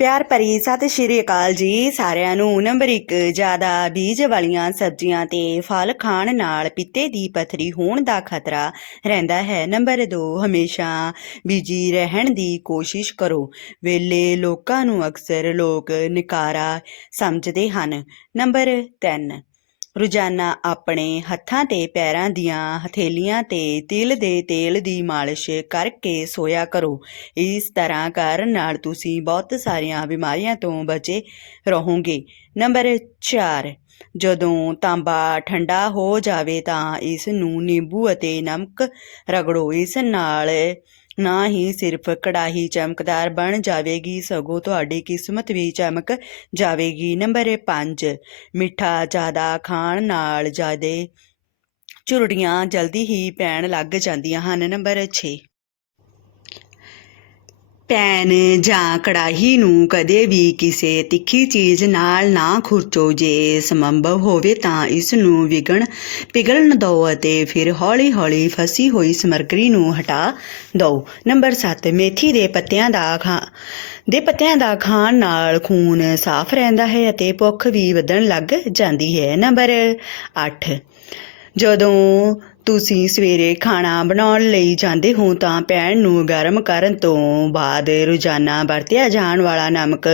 ਪਿਆਰ ਭਰੀ ਸਤਿ ਸ਼੍ਰੀ ਅਕਾਲ ਜੀ ਸਾਰਿਆਂ ਨੂੰ। ਨੰਬਰ 1 ਜ਼ਿਆਦਾ ਬੀਜ ਵਾਲੀਆਂ ਸਬਜ਼ੀਆਂ ਤੇ ਫਲ ਖਾਣ ਨਾਲ ਪਿੱਤੇ ਦੀ ਪਥਰੀ ਹੋਣ ਦਾ ਖਤਰਾ ਰਹਿੰਦਾ ਹੈ। ਨੰਬਰ 2 ਹਮੇਸ਼ਾ ਬੀਜੀ ਰਹਿਣ ਦੀ ਕੋਸ਼ਿਸ਼ ਕਰੋ। ਵੇਲੇ ਲੋਕਾਂ ਨੂੰ ਅਕਸਰ ਲੋਕ ਨਿਕਾਰਾ ਸਮਝਦੇ ਹਨ। ਨੰਬਰ 3 ਰੋਜ਼ਾਨਾ ਆਪਣੇ ਹੱਥਾਂ ਤੇ ਪੈਰਾਂ ਦੀਆਂ ਹਥੇਲੀਆਂ ਤੇ ਤਿਲ ਦੇ ਤੇਲ ਦੀ ਮਾਲਿਸ਼ ਕਰਕੇ ਸੋਇਆ ਕਰੋ। ਇਸ ਤਰ੍ਹਾਂ ਕਰਨ ਨਾਲ ਤੁਸੀਂ ਬਹੁਤ ਸਾਰੀਆਂ ਬਿਮਾਰੀਆਂ ਤੋਂ ਬਚੇ ਰਹੋਗੇ। ਨੰਬਰ 4 ਜਦੋਂ ਤਾਂਬਾ ਠੰਡਾ ਹੋ ਜਾਵੇ ਤਾਂ ਇਸ ਨੂੰ ਨਿੰਬੂ ਅਤੇ ਨਮਕ ਰਗੜੋ। ਇਸ ਨਾਲ ਨਾ ਹੀ ਸਿਰਫ ਕੜਾਹੀ ਚਮਕਦਾਰ ਬਣ ਜਾਵੇਗੀ, ਸਗੋਂ ਤੁਹਾਡੀ ਕਿਸਮਤ ਵੀ ਚਮਕ ਜਾਵੇਗੀ। ਨੰਬਰ 5 ਮਿੱਠਾ ਜ਼ਿਆਦਾ ਖਾਣ ਨਾਲ ਜ਼ਿਆਦੇ ਝੁਰੜੀਆਂ ਜਲਦੀ ਹੀ ਪੈਣ ਲੱਗ ਜਾਂਦੀਆਂ ਹਨ। ਨੰਬਰ 6 ਪੈਨ ਜਾਂ ਕੜਾਹੀ ਨੂੰ ਕਦੇ ਵੀ ਕਿਸੇ ਤਿੱਖੀ ਚੀਜ਼ ਨਾਲ ਨਾ ਖੁਰਚੋ। ਜੇ ਸੰਭਵ ਹੋਵੇ ਤਾਂ ਇਸ ਨੂੰ ਵਿਗਣ, ਪਿਘਲਣ ਦਿਓ ਅਤੇ ਫਿਰ ਹੌਲੀ-ਹੌਲੀ ਫਸੀ ਹੋਈ ਸਮੱਗਰੀ ਨੂੰ ਹਟਾ ਦਿਓ ਨੰਬਰ 7 ਮੇਥੀ ਦੇ ਪੱਤਿਆਂ ਦਾ ਖਾ, ਦੇ ਪੱਤਿਆਂ ਦਾ ਖਾਣ ਨਾਲ ਖੂਨ ਸਾਫ਼ ਰਹਿੰਦਾ ਹੈ ਅਤੇ ਭੁੱਖ ਵੀ ਵਧਣ ਲੱਗ ਜਾਂਦੀ ਹੈ। ਨੰਬਰ 8 ਜਦੋਂ ਤੁਸੀਂ ਸਵੇਰੇ ਖਾਣਾ ਬਣਾਉਣ ਲਈ ਜਾਂਦੇ ਹੋ ਤਾਂ ਪੈਨ ਨੂੰ ਗਰਮ ਕਰਨ ਤੋਂ ਬਾਅਦ ਰੋਜ਼ਾਨਾ ਵਰਤਿਆ ਜਾਣ ਵਾਲਾ ਨਮਕ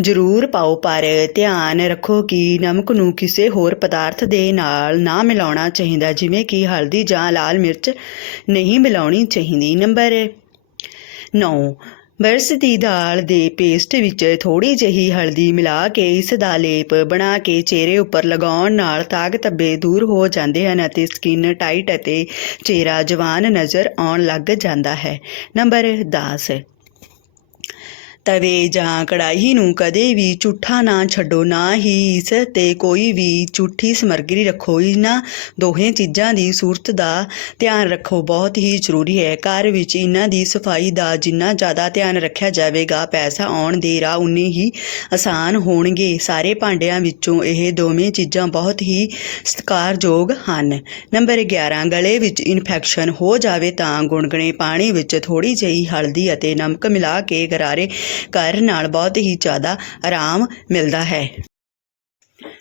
ਜ਼ਰੂਰ ਪਾਓ, ਪਰ ਧਿਆਨ ਰੱਖੋ ਕਿ ਨਮਕ ਨੂੰ ਕਿਸੇ ਹੋਰ ਪਦਾਰਥ ਦੇ ਨਾਲ ਨਾ ਮਿਲਾਉਣਾ ਚਾਹੀਦਾ, ਜਿਵੇਂ ਕਿ ਹਲਦੀ ਜਾਂ ਲਾਲ ਮਿਰਚ ਨਹੀਂ ਮਿਲਾਉਣੀ ਚਾਹੀਦੀ। ਨੰਬਰ 9 ਬਰਸ ਦੀ ਦਾਲ ਦੇ ਪੇਸਟ ਵਿੱਚ ਥੋੜੀ ਜਿਹੀ ਹਲਦੀ ਮਿਲਾ ਕੇ ਇਸ ਦਾ ਲੇਪ ਬਣਾ ਕੇ ਚਿਹਰੇ ਉੱਪਰ ਲਗਾਉਣ ਨਾਲ ਦਾਗ ਧੱਬੇ ਦੂਰ ਹੋ ਜਾਂਦੇ ਹਨ ਅਤੇ ਸਕਿਨ ਟਾਈਟ ਅਤੇ ਚਿਹਰਾ ਜਵਾਨ ਨਜ਼ਰ ਆਉਣ ਲੱਗ ਜਾਂਦਾ ਹੈ। ਨੰਬਰ 10 ਤਵੇ ਜਾਂ ਕੜਾਹੀ ਨੂੰ ਕਦੇ ਵੀ ਝੂਠਾ ਨਾ ਛੱਡੋ, ਨਾ ਹੀ ਇਸ ਤੇ ਕੋਈ ਵੀ ਝੂਠੀ ਸਮੱਗਰੀ ਰੱਖੋ। ਇਹਨਾਂ ਦੋਹੇ ਚੀਜ਼ਾਂ ਦੀ ਸੂਰਤ ਦਾ ਧਿਆਨ ਰੱਖੋ, ਬਹੁਤ ਹੀ ਜ਼ਰੂਰੀ ਹੈ। ਘਰ ਵਿੱਚ ਇਹਨਾਂ ਦੀ ਸਫ਼ਾਈ ਦਾ ਜਿੰਨਾ ਜ਼ਿਆਦਾ ਧਿਆਨ ਰੱਖਿਆ ਜਾਵੇਗਾ, ਪੈਸਾ ਆਉਣ ਦੇ ਰਾਹ ਉਨੇ ਹੀ ਆਸਾਨ ਹੋਣਗੇ। ਸਾਰੇ ਭਾਂਡਿਆਂ ਵਿੱਚੋਂ ਇਹ ਦੋਵੇਂ ਚੀਜ਼ਾਂ ਬਹੁਤ ਹੀ ਸਤਿਕਾਰਯੋਗ ਹਨ। ਨੰਬਰ 11 ਗਲੇ ਵਿੱਚ ਇਨਫੈਕਸ਼ਨ ਹੋ ਜਾਵੇ ਤਾਂ ਗੁਣਗਣੇ ਪਾਣੀ ਵਿੱਚ ਥੋੜੀ ਜਿਹੀ ਹਲਦੀ ਅਤੇ ਨਮਕ ਮਿਲਾ ਕੇ ਗਰਾਰੇ ਕਰਨ ਨਾਲ ਬਹੁਤ ਹੀ ਜ਼ਿਆਦਾ ਆਰਾਮ ਮਿਲਦਾ ਹੈ।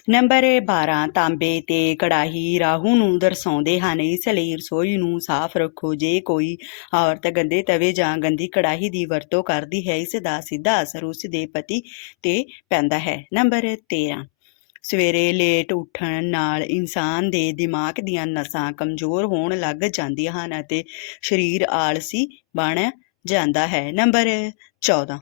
ਨੰਬਰ 12 ਤਾਂਬੇ ਤੇ ਕੜਾਹੀ ਰਾਹੂ ਨੂੰ ਦਰਸਾਉਂਦੇ ਹਨ। ਇਸ ਲਈ ਰਸੋਈ ਨੂੰ ਸਾਫ਼ ਰੱਖੋ। ਜੇ ਕੋਈ ਔਰਤ ਗੰਦੇ ਤਵੇ ਜਾਂ ਗੰਦੀ ਕੜਾਹੀ ਦੀ ਵਰਤੋਂ ਕਰਦੀ ਹੈ, ਇਸ ਦਾ ਸਿੱਧਾ ਅਸਰ ਉਸ ਦੇ ਪਤੀ ਤੇ ਪੈਂਦਾ ਹੈ। ਨੰਬਰ 13 ਸਵੇਰੇ ਲੇਟ ਉੱਠਣ ਨਾਲ ਇਨਸਾਨ ਦੇ ਦਿਮਾਗ ਦੀਆਂ ਨਸਾਂ ਕਮਜ਼ੋਰ ਹੋਣ ਲੱਗ ਜਾਂਦੀਆਂ ਹਨ ਅਤੇ ਸਰੀਰ ਆਲਸੀ ਬਣ ਜਾਂਦਾ ਹੈ। ਨੰਬਰ 14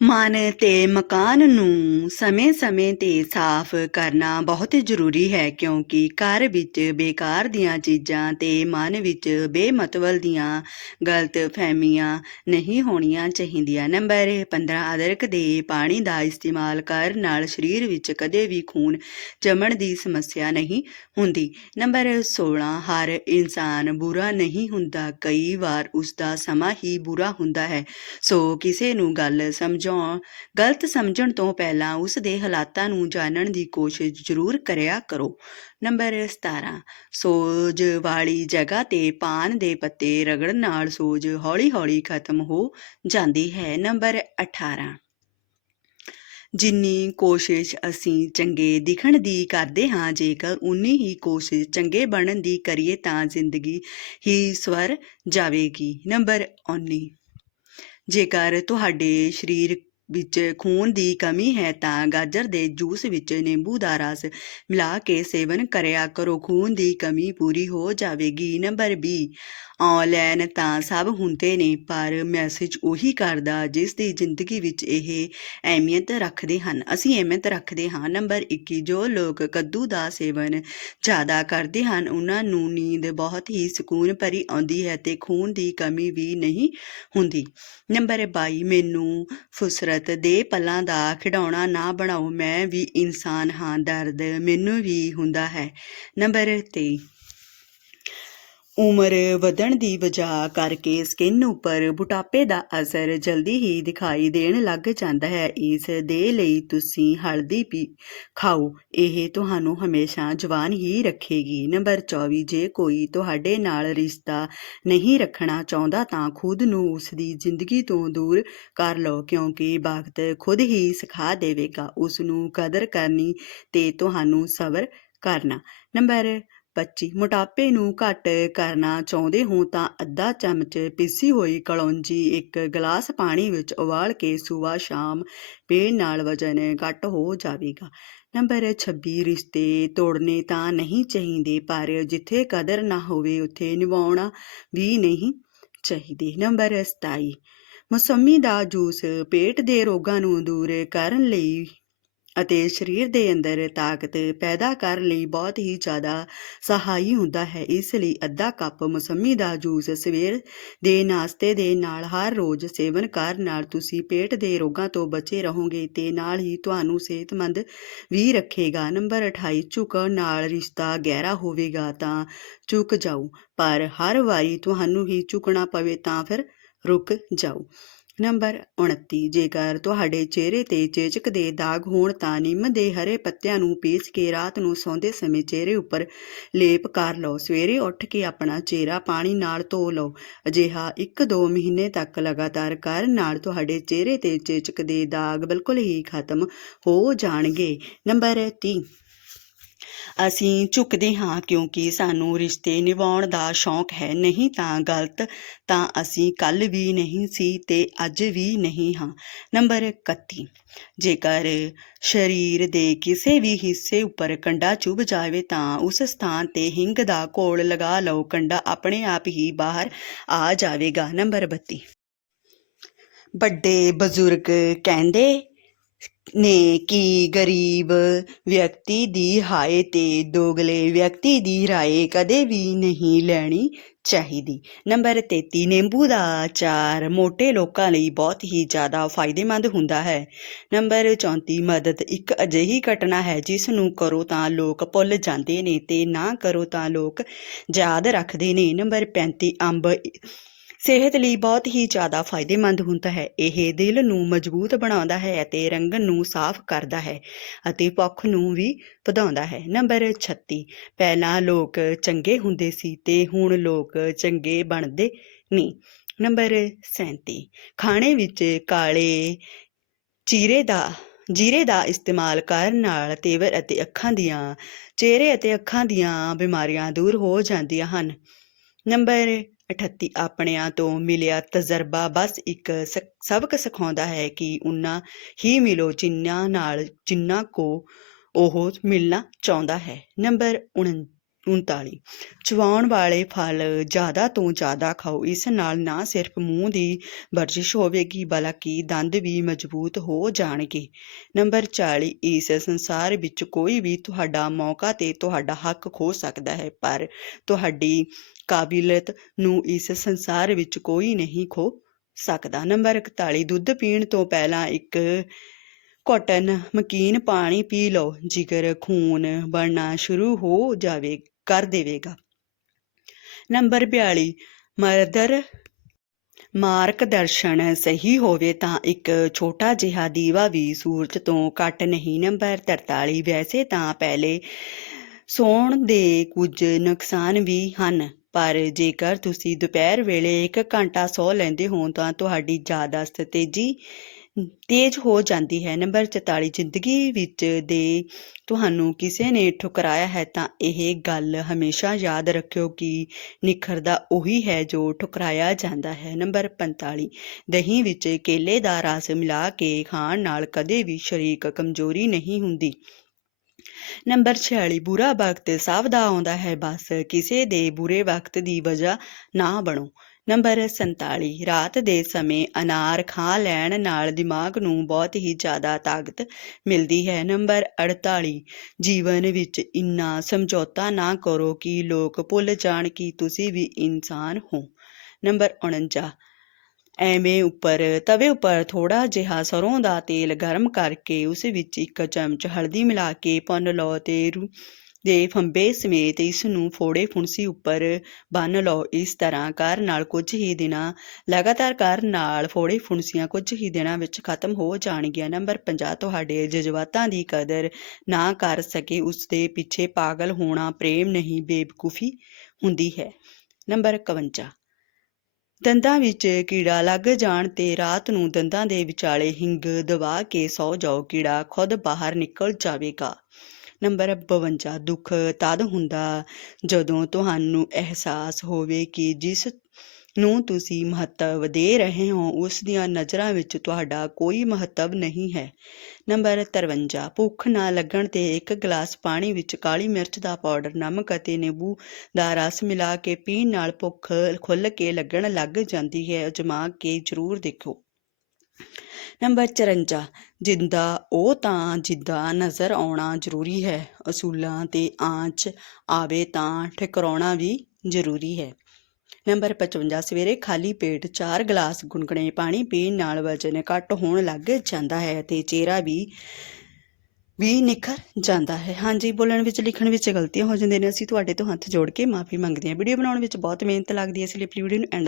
ਮਨ ਤੇ ਮਕਾਨ ਨੂੰ ਸਮੇਂ-ਸਮੇਂ ਤੇ ਸਾਫ਼ ਕਰਨਾ ਬਹੁਤ ਜ਼ਰੂਰੀ ਹੈ, ਕਿਉਂਕਿ ਘਰ ਵਿੱਚ ਬੇਕਾਰ ਦੀਆਂ ਚੀਜ਼ਾਂ ਤੇ ਮਨ ਵਿੱਚ ਬੇਮਤਵਲ ਦੀਆਂ ਗਲਤ ਫਹਿਮੀਆਂ ਨਹੀਂ ਹੋਣੀਆਂ ਚਾਹੀਦੀਆਂ। ਨੰਬਰ 15 ਅਦਰਕ ਦੇ ਪਾਣੀ ਦਾ ਇਸਤੇਮਾਲ ਕਰਨ ਨਾਲ ਸਰੀਰ ਵਿੱਚ ਕਦੇ ਵੀ ਖੂਨ ਜਮਣ ਦੀ ਸਮੱਸਿਆ ਨਹੀਂ ਹੁੰਦੀ। ਨੰਬਰ 16 ਹਰ ਇਨਸਾਨ ਬੁਰਾ ਨਹੀਂ ਹੁੰਦਾ, ਕਈ ਵਾਰ ਉਸ ਦਾ ਸਮਾਂ ਹੀ ਬੁਰਾ ਹੁੰਦਾ ਹੈ। ਸੋ ਕਿਸੇ ਨੂੰ ਗੱਲ ਸਮਝ ਸਮਝਾਉਣ, ਗਲਤ ਸਮਝਣ ਤੋਂ ਪਹਿਲਾਂ ਉਸ ਦੇ ਹਾਲਾਤਾਂ ਨੂੰ ਜਾਣਨ ਦੀ ਕੋਸ਼ਿਸ਼ ਜ਼ਰੂਰ ਕਰਿਆ ਕਰੋ। ਨੰਬਰ 17 ਸੋਜ ਵਾਲੀ ਜਗ੍ਹਾ ਤੇ ਪਾਨ ਦੇ ਪੱਤੇ ਰਗੜਨ ਨਾਲ ਸੋਜ ਹੌਲੀ-ਹੌਲੀ ਖਤਮ ਹੋ ਜਾਂਦੀ ਹੈ। ਨੰਬਰ 18 ਜਿੰਨੀ ਕੋਸ਼ਿਸ਼ ਅਸੀਂ ਚੰਗੇ ਦਿਖਣ ਦੀ ਕਰਦੇ ਹਾਂ, ਜੇਕਰ ਉਨੀ ਹੀ ਕੋਸ਼ਿਸ਼ ਚੰਗੇ ਬਣਨ ਦੀ ਕਰੀਏ ਤਾਂ ਜ਼ਿੰਦਗੀ ਹੀ ਸਵਰ ਜਾਵੇਗੀ। ਨੰਬਰ 19 ਜੇਕਰ ਤੁਹਾਡੇ ਸਰੀਰ ਵਿੱਚ ਖੂਨ ਦੀ ਕਮੀ ਹੈ ਤਾਂ ਗਾਜਰ ਦੇ ਜੂਸ ਵਿੱਚ ਨਿੰਬੂ ਦਾ ਰਸ ਮਿਲਾ ਕੇ ਸੇਵਨ ਕਰਿਆ ਕਰੋ। ਖੂਨ ਦੀ ਕਮੀ ਪੂਰੀ ਹੋ ਜਾਵੇਗੀ। ਨੰਬਰ 20 ਆਨਲਾਈਨ ਤਾਂ ਸਭ ਹੁੰਦੇ ਨੇ, ਪਰ ਮੈਸੇਜ ਉਹੀ ਕਰਦਾ ਜਿਸ ਦੀ ਜ਼ਿੰਦਗੀ ਵਿੱਚ ਇਹ ਅਹਿਮੀਅਤ ਰੱਖਦੇ ਹਨ। ਅਸੀਂ ਅਹਿਮੀਅਤ ਰੱਖਦੇ ਹਾਂ। ਨੰਬਰ 21 ਜੋ ਲੋਕ ਕੱਦੂ ਦਾ ਸੇਵਨ ਜ਼ਿਆਦਾ ਕਰਦੇ ਹਨ, ਉਹਨਾਂ ਨੂੰ ਨੀਂਦ ਬਹੁਤ ਹੀ ਸਕੂਨ ਭਰੀ ਆਉਂਦੀ ਹੈ ਤੇ ਖੂਨ ਦੀ ਕਮੀ ਵੀ ਨਹੀਂ ਹੁੰਦੀ। ਨੰਬਰ 22 ਮੈਨੂੰ ਫੁਸਰਤ ਦੇ ਪਲਾਂ ਦਾ ਖਿਡੌਣਾ ਨਾ ਬਣਾਓ, ਮੈਂ ਵੀ ਇਨਸਾਨ ਹਾਂ, ਦਰਦ ਮੈਨੂੰ ਵੀ ਹੁੰਦਾ ਹੈ। ਨੰਬਰ 23 ਉਮਰ ਵਧਣ ਦੀ ਵਜ੍ਹਾ ਕਰਕੇ ਸਕਿਨ ਉੱਪਰ ਬੁਢਾਪੇ ਦਾ ਅਸਰ ਜਲਦੀ ਹੀ ਦਿਖਾਈ ਦੇਣ ਲੱਗ ਜਾਂਦਾ ਹੈ। ਇਸ ਦੇ ਲਈ ਤੁਸੀਂ ਹਲਦੀ ਪੀ ਖਾਓ। ਇਹ ਤੁਹਾਨੂੰ ਹਮੇਸ਼ਾ ਜਵਾਨ ਹੀ ਰੱਖੇਗੀ। ਨੰਬਰ 24 ਜੇ ਕੋਈ ਤੁਹਾਡੇ ਨਾਲ ਰਿਸ਼ਤਾ ਨਹੀਂ ਰੱਖਣਾ ਚਾਹੁੰਦਾ ਤਾਂ ਖੁਦ ਨੂੰ ਉਸ ਦੀ ਜ਼ਿੰਦਗੀ ਤੋਂ ਦੂਰ ਕਰ ਲਓ, ਕਿਉਂਕਿ ਵਕਤ ਖੁਦ ਹੀ ਸਿਖਾ ਦੇਵੇਗਾ। ਉਸ ਨੂੰ ਕਦਰ ਕਰਨੀ ਤੇ ਤੁਹਾਨੂੰ ਸਬਰ ਕਰਨਾ। ਨੰਬਰ 25 ਮੋਟਾਪੇ ਨੂੰ ਘੱਟ ਕਰਨਾ ਚਾਹੁੰਦੇ ਹੋ ਤਾਂ ਅੱਧਾ ਚਮਚ ਪੀਸੀ ਹੋਈ ਕਲੌਂਜੀ ਇੱਕ ਗਲਾਸ ਪਾਣੀ ਵਿੱਚ ਉਬਾਲ ਕੇ ਸਵੇਰ ਸ਼ਾਮ ਪੀਣ ਨਾਲ ਵਜ਼ਨ ਘੱਟ ਹੋ ਜਾਵੇਗਾ। ਨੰਬਰ 26 ਰਿਸ਼ਤੇ ਤੋੜਨੇ ਤਾਂ ਨਹੀਂ ਚਾਹੀਦੇ, ਪਰ ਜਿੱਥੇ ਕਦਰ ਨਾ ਹੋਵੇ, ਉੱਥੇ ਨਿਭਾਉਣਾ ਵੀ ਨਹੀਂ ਚਾਹੀਦੇ। ਨੰਬਰ 27 ਮੌਸਮੀ ਦਾ ਜੂਸ ਪੇਟ ਦੇ ਰੋਗਾਂ ਨੂੰ ਦੂਰ ਕਰਨ ਲਈ ਅਤੇ ਸਰੀਰ ਦੇ ਅੰਦਰ ਤਾਕਤ ਪੈਦਾ ਕਰਨ ਲਈ ਬਹੁਤ ਹੀ ਜ਼ਿਆਦਾ ਸਹਾਈ ਹੁੰਦਾ ਹੈ। ਇਸ ਲਈ ਅੱਧਾ ਕੱਪ ਮੌਸਮੀ ਦਾ ਜੂਸ ਸਵੇਰ ਦੇ ਨਾਸ਼ਤੇ ਦੇ ਨਾਲ ਹਰ ਰੋਜ਼ ਸੇਵਨ ਕਰਨ ਨਾਲ ਤੁਸੀਂ ਪੇਟ ਦੇ ਰੋਗਾਂ ਤੋਂ ਬਚੇ ਰਹੋਗੇ ਤੇ ਨਾਲ ਹੀ ਤੁਹਾਨੂੰ ਸਿਹਤਮੰਦ ਵੀ ਰੱਖੇਗਾ। ਨੰਬਰ 28 ਝੁਕਣ ਨਾਲ ਰਿਸ਼ਤਾ ਗਹਿਰਾ ਹੋਵੇਗਾ ਤਾਂ ਝੁਕ ਜਾਓ, ਪਰ ਹਰ ਵਾਰੀ ਤੁਹਾਨੂੰ ਹੀ ਝੁਕਣਾ ਪਵੇ ਤਾਂ ਫਿਰ ਰੁਕ ਜਾਓ। ਨੰਬਰ 29 ਜੇਕਰ ਤੁਹਾਡੇ ਚਿਹਰੇ ਤੇ ਚੇਚਕ ਦੇ ਦਾਗ ਹੋਣ ਤਾਂ ਨਿੰਮ ਦੇ ਹਰੇ ਪੱਤਿਆਂ ਨੂੰ ਪੀਸ ਕੇ ਰਾਤ ਨੂੰ ਸੌਂਦੇ ਸਮੇਂ ਚਿਹਰੇ ਉੱਪਰ ਲੇਪ ਕਰ ਲਓ। ਸਵੇਰੇ ਉੱਠ ਕੇ ਆਪਣਾ ਚਿਹਰਾ ਪਾਣੀ ਨਾਲ ਧੋ ਲਓ। ਅਜਿਹਾ 1-2 ਮਹੀਨੇ ਤੱਕ ਲਗਾਤਾਰ ਕਰਨ ਨਾਲ ਤੁਹਾਡੇ ਚਿਹਰੇ ਤੇ ਚੇਚਕ ਦੇ ਦਾਗ ਬਿਲਕੁਲ ਹੀ ਖਤਮ ਹੋ ਜਾਣਗੇ। ਨੰਬਰ 30 ਅਸੀਂ ਝੁਕਦੇ ਹਾਂ ਕਿਉਂਕਿ ਸਾਨੂੰ ਰਿਸ਼ਤੇ ਨਿਭਾਉਣ ਦਾ ਸ਼ੌਂਕ ਹੈ। ਨਹੀਂ ਤਾਂ ਗਲਤ, ਤਾਂ ਅਸੀਂ ਕੱਲ ਵੀ ਨਹੀਂ ਸੀ ਤੇ ਅੱਜ ਵੀ ਨਹੀਂ ਹਾਂ। ਨੰਬਰ 31 ਜੇਕਰ ਸਰੀਰ ਦੇ ਕਿਸੇ ਵੀ ਹਿੱਸੇ ਉੱਪਰ ਕੰਡਾ ਚੁਭ ਜਾਵੇ ਤਾਂ ਉਸ ਸਥਾਨ ਤੇ ਹਿੰਗ ਦਾ ਘੋਲ ਲਗਾ ਲਓ, ਕੰਡਾ ਆਪਣੇ ਆਪ ਹੀ ਬਾਹਰ ਆ ਜਾਵੇਗਾ। ਨੰਬਰ 32 ਵੱਡੇ ਬਜ਼ੁਰਗ ਕਹਿੰਦੇ ਨੇ ਕਿ ਗਰੀਬ ਵਿਅਕਤੀ ਦੀ ਹਾਏ ਤੇ ਦੋਗਲੇ ਵਿਅਕਤੀ ਦੀ ਰਾਏ ਕਦੇ ਵੀ ਨਹੀਂ ਲੈਣੀ ਚਾਹੀਦੀ। ਨੰਬਰ 33 ਨਿੰਬੂ ਦਾ ਅਚਾਰ ਮੋਟੇ ਲੋਕਾਂ ਲਈ ਬਹੁਤ ਹੀ ਜ਼ਿਆਦਾ ਫਾਇਦੇਮੰਦ ਹੁੰਦਾ ਹੈ। ਨੰਬਰ 34 ਮਦਦ ਇੱਕ ਅਜਿਹੀ ਘਟਨਾ ਹੈ ਜਿਸ ਨੂੰ ਕਰੋ ਤਾਂ ਲੋਕ ਭੁੱਲ ਜਾਂਦੇ ਨੇ ਤੇ ਨਾ ਕਰੋ ਤਾਂ ਲੋਕ ਯਾਦ ਰੱਖਦੇ ਨੇ। ਨੰਬਰ 35 ਅੰਬ ਸਿਹਤ ਲਈ ਬਹੁਤ ਹੀ ਜ਼ਿਆਦਾ ਫਾਇਦੇਮੰਦ ਹੁੰਦਾ ਹੈ। ਇਹ ਦਿਲ ਨੂੰ ਮਜ਼ਬੂਤ ਬਣਾਉਂਦਾ ਹੈ ਅਤੇ ਰੰਗਨ ਨੂੰ ਸਾਫ਼ ਕਰਦਾ ਹੈ ਅਤੇ ਭੁੱਖ ਨੂੰ ਵੀ ਵਧਾਉਂਦਾ ਹੈ। ਨੰਬਰ 36 ਪਹਿਲਾਂ ਲੋਕ ਚੰਗੇ ਹੁੰਦੇ ਸੀ ਤੇ ਹੁਣ ਲੋਕ ਚੰਗੇ ਬਣਦੇ ਨਹੀਂ। ਨੰਬਰ 37 ਖਾਣੇ ਵਿੱਚ ਕਾਲੇ ਚੀਰੇ ਦਾ, ਜੀਰੇ ਦਾ ਇਸਤੇਮਾਲ ਕਰਨ ਨਾਲ ਤੇਵਰ ਅਤੇ ਅੱਖਾਂ ਦੀਆਂ, ਚਿਹਰੇ ਅਤੇ ਅੱਖਾਂ ਦੀਆਂ ਬਿਮਾਰੀਆਂ ਦੂਰ ਹੋ ਜਾਂਦੀਆਂ ਹਨ। ਨੰਬਰ 38 ਆਪਣਿਆਂ ਤੋਂ ਮਿਲਿਆ ਤਜਰਬਾ ਬਸ ਇੱਕ ਸ- ਸਬਕ ਸਿਖਾਉਂਦਾ ਹੈ ਕਿ ਉਨਾ ਹੀ ਮਿਲੋ ਜਿਨ੍ਹਾਂ ਨਾਲ, ਜਿੰਨਾ ਕੋ ਉਹ ਮਿਲਣਾ ਚਾਹੁੰਦਾ ਹੈ। ਨੰਬਰ 39 39 ਚਬਾਉਣ ਵਾਲੇ ਫਲ ਜ਼ਿਆਦਾ ਤੋਂ ਜ਼ਿਆਦਾ ਖਾਓ। ਇਸ ਨਾਲ ਨਾ ਸਿਰਫ ਮੂੰਹ ਦੀ ਵਰਜਿਸ਼ ਹੋਵੇਗੀ, ਬਲਕਿ ਦੰਦ ਵੀ ਮਜ਼ਬੂਤ ਹੋ ਜਾਣਗੇ। ਨੰਬਰ 40 ਇਸ ਸੰਸਾਰ ਵਿੱਚ ਕੋਈ ਵੀ ਤੁਹਾਡਾ ਮੌਕਾ ਤੇ ਤੁਹਾਡਾ ਹੱਕ ਖੋ ਸਕਦਾ ਹੈ, ਪਰ ਤੁਹਾਡੀ ਕਾਬਲੀਅਤ ਨੂੰ ਇਸ ਸੰਸਾਰ ਵਿੱਚ ਕੋਈ ਨਹੀਂ ਖੋ ਸਕਦਾ। ਨੰਬਰ 41 ਦੁੱਧ ਪੀਣ ਤੋਂ ਪਹਿਲਾਂ ਇੱਕ ਘਟਨ ਮਕੀਨ ਪਾਣੀ ਪੀ ਲਓ, ਜਿਗਰ ਖੂਨ ਬਣਨਾ ਸ਼ੁਰੂ ਹੋ ਜਾਵੇ ਕਰ ਦੇਵੇਗਾ। ਨੰਬਰ 42 ਮਦਰ ਮਾਰਗਦਰਸ਼ਨ ਸਹੀ ਹੋਵੇ ਤਾਂ ਇੱਕ ਛੋਟਾ ਜਿਹਾ ਦੀਵਾ ਵੀ ਸੂਰਜ ਤੋਂ ਘੱਟ ਨਹੀਂ। ਨੰਬਰ 43 ਵੈਸੇ ਤਾਂ ਪਹਿਲੇ ਸੌਣ ਦੇ ਕੁਝ ਨੁਕਸਾਨ ਵੀ ਹਨ, ਪਰ ਜੇਕਰ ਤੁਸੀਂ ਦੁਪਹਿਰ ਵੇਲੇ 1 ਘੰਟਾ ਸੌ ਲੈਂਦੇ ਹੋ ਤਾਂ ਤੁਹਾਡੀ ਯਾਦਾਸ਼ਤ ਤੇਜ਼ੀ ਤੇਜ਼ ਹੋ ਜਾਂਦੀ ਹੈ। ਨੰਬਰ 44 ਜ਼ਿੰਦਗੀ ਵਿੱਚ ਦੇ ਤੁਹਾਨੂੰ ਕਿਸੇ ਨੇ ਠੁਕਰਾਇਆ ਹੈ ਤਾਂ ਇਹ ਗੱਲ ਹਮੇਸ਼ਾ ਯਾਦ ਰੱਖਿਓ ਕਿ ਨਿਖਰਦਾ ਉਹੀ ਹੈ ਜੋ ਠੁਕਰਾਇਆ ਜਾਂਦਾ ਹੈ। ਨੰਬਰ 45 ਦਹੀਂ ਵਿੱਚ ਕੇਲੇ ਦਾ ਰਸ ਮਿਲਾ ਕੇ ਖਾਣ ਨਾਲ ਕਦੇ ਵੀ ਸਰੀਰਕ ਕਮਜ਼ੋਰੀ ਨਹੀਂ ਹੁੰਦੀ। ਨੰਬਰ 46 ਬੁਰਾ ਵਕਤ ਸਭ ਦਾ ਆਉਂਦਾ ਹੈ। ਬਸ ਕਿਸੇ ਦੇ ਬੁਰੇ ਵਕਤ ਦੀ ਵਜ੍ਹਾ ਨਾ ਬਣੋ। ਨੰਬਰ 47 ਰਾਤ ਦੇ ਸਮੇਂ ਅਨਾਰ ਖਾ ਲੈਣ ਨਾਲ ਦਿਮਾਗ ਨੂੰ ਬਹੁਤ ਹੀ ਜ਼ਿਆਦਾ ਤਾਕਤ ਮਿਲਦੀ ਹੈ। ਨੰਬਰ 48 ਜੀਵਨ ਵਿੱਚ ਇੰਨਾ ਸਮਝੌਤਾ ਨਾ ਕਰੋ ਕਿ ਲੋਕ ਭੁੱਲ ਜਾਣ ਕਿ ਤੁਸੀਂ ਵੀ ਇਨਸਾਨ ਹੋ। ਨੰਬਰ 49 ਐਵੇਂ ਉੱਪਰ, ਤਵੇ ਉੱਪਰ ਥੋੜਾ ਜਿਹਾ ਸਰੋਂ ਦਾ ਤੇਲ ਗਰਮ ਕਰਕੇ ਉਸ ਵਿੱਚ ਇੱਕ ਚਮਚ ਹਲਦੀ ਮਿਲਾ ਕੇ ਭੁੰਨ ਲਓ ਤੇ ਰੂ- ਦੇ ਫੰਬੇ ਸਮੇਤ ਇਸ ਨੂੰ ਫੋੜੇ ਫੁਣਸੀ ਉੱਪਰ ਬੰਨ ਲਓ। ਇਸ ਤਰ੍ਹਾਂ ਕਰਨ ਨਾਲ ਕੁਝ ਹੀ ਦਿਨਾਂ, ਲਗਾਤਾਰ ਕਰਨ ਨਾਲ ਫੋੜੇ ਫੁਣਸੀਆਂ ਕੁਝ ਹੀ ਦਿਨਾਂ ਵਿੱਚ ਖਤਮ ਹੋ ਜਾਣਗੀਆਂ। ਨੰਬਰ 50 ਤੁਹਾਡੇ ਜਜ਼ਬਾਤਾਂ ਦੀ ਕਦਰ ਨਾ ਕਰ ਸਕੇ ਉਸ ਦੇ ਪਿੱਛੇ ਪਾਗਲ ਹੋਣਾ ਪ੍ਰੇਮ ਨਹੀਂ, ਬੇਵਕੂਫੀ ਹੁੰਦੀ ਹੈ। ਨੰਬਰ 51 ਦੰਦਾਂ ਵਿੱਚ ਕੀੜਾ ਲੱਗ ਜਾਣ ਤੇ ਰਾਤ ਨੂੰ ਦੰਦਾਂ ਦੇ ਵਿਚਾਲੇ ਹਿੰਗ ਦਬਾ ਕੇ ਸੌ ਜਾਓ। ਕੀੜਾ ਖੁਦ ਬਾਹਰ ਨਿਕਲ ਜਾਵੇਗਾ। ਨੰਬਰ 52 ਦੁੱਖ ਤਦ ਹੁੰਦਾ ਜਦੋਂ ਤੁਹਾਨੂੰ ਅਹਿਸਾਸ ਹੋਵੇ ਕਿ ਜਿਸ ਨੂੰ ਤੁਸੀਂ ਮਹੱਤਵ ਦੇ ਰਹੇ ਹੋ, ਉਸ ਦੀਆਂ ਨਜ਼ਰਾਂ ਵਿੱਚ ਤੁਹਾਡਾ ਕੋਈ ਮਹੱਤਵ ਨਹੀਂ ਹੈ। ਨੰਬਰ 53 ਭੁੱਖ ਨਾ ਲੱਗਣ ਤੇ ਇੱਕ ਗਲਾਸ ਪਾਣੀ ਵਿੱਚ ਕਾਲੀ ਮਿਰਚ ਦਾ ਪਾਊਡਰ, ਨਮਕ ਅਤੇ ਨਿੰਬੂ ਦਾ ਰਸ ਮਿਲਾ ਕੇ ਪੀਣ ਨਾਲ ਭੁੱਖ ਖੁੱਲ੍ਹ ਕੇ ਲੱਗਣ ਲੱਗ ਜਾਂਦੀ ਹੈ। ਅਜਮਾ ਕੇ ਜ਼ਰੂਰ ਦੇਖੋ। ਨੰਬਰ 54 ਜਿੰਦਾ ਉਹ ਤਾਂ ਜਿੱਦਾਂ ਨਜ਼ਰ ਆਉਣਾ ਜ਼ਰੂਰੀ ਹੈ, ਅਸੂਲਾਂ ਤੇ ਆਂਚ ਆਵੇ ਤਾਂ ਠਕਰਾਉਣਾ ਵੀ ਜ਼ਰੂਰੀ ਹੈ। ਨੰਬਰ 55 ਸਵੇਰੇ ਖਾਲੀ ਪੇਟ 4 ਗਲਾਸ ਗੁੰਗਣੇ ਪਾਣੀ ਪੀਣ ਨਾਲ ਵਜ਼ਨ ਘੱਟ ਹੋਣ ਲੱਗ ਜਾਂਦਾ ਹੈ ਤੇ ਚਿਹਰਾ ਵੀ ਵੀ ਨਿਖਰ ਜਾਂਦਾ ਹੈ। ਹਾਂਜੀ, ਬੋਲਣ ਵਿੱਚ, ਲਿਖਣ ਵਿੱਚ ਗਲਤੀਆਂ ਹੋ ਜਾਂਦੀਆਂ ਨੇ, ਅਸੀਂ ਤੁਹਾਡੇ ਤੋਂ ਹੱਥ ਜੋੜ ਕੇ ਮਾਫੀ ਮੰਗਦੇ ਹਾਂ। ਵੀਡੀਓ ਬਣਾਉਣ ਵਿੱਚ ਬਹੁਤ ਮਿਹਨਤ ਲੱਗਦੀ ਹੈ, ਇਸ ਲਈ ਵੀਡੀਓ ਨੂੰ ਐਂਡ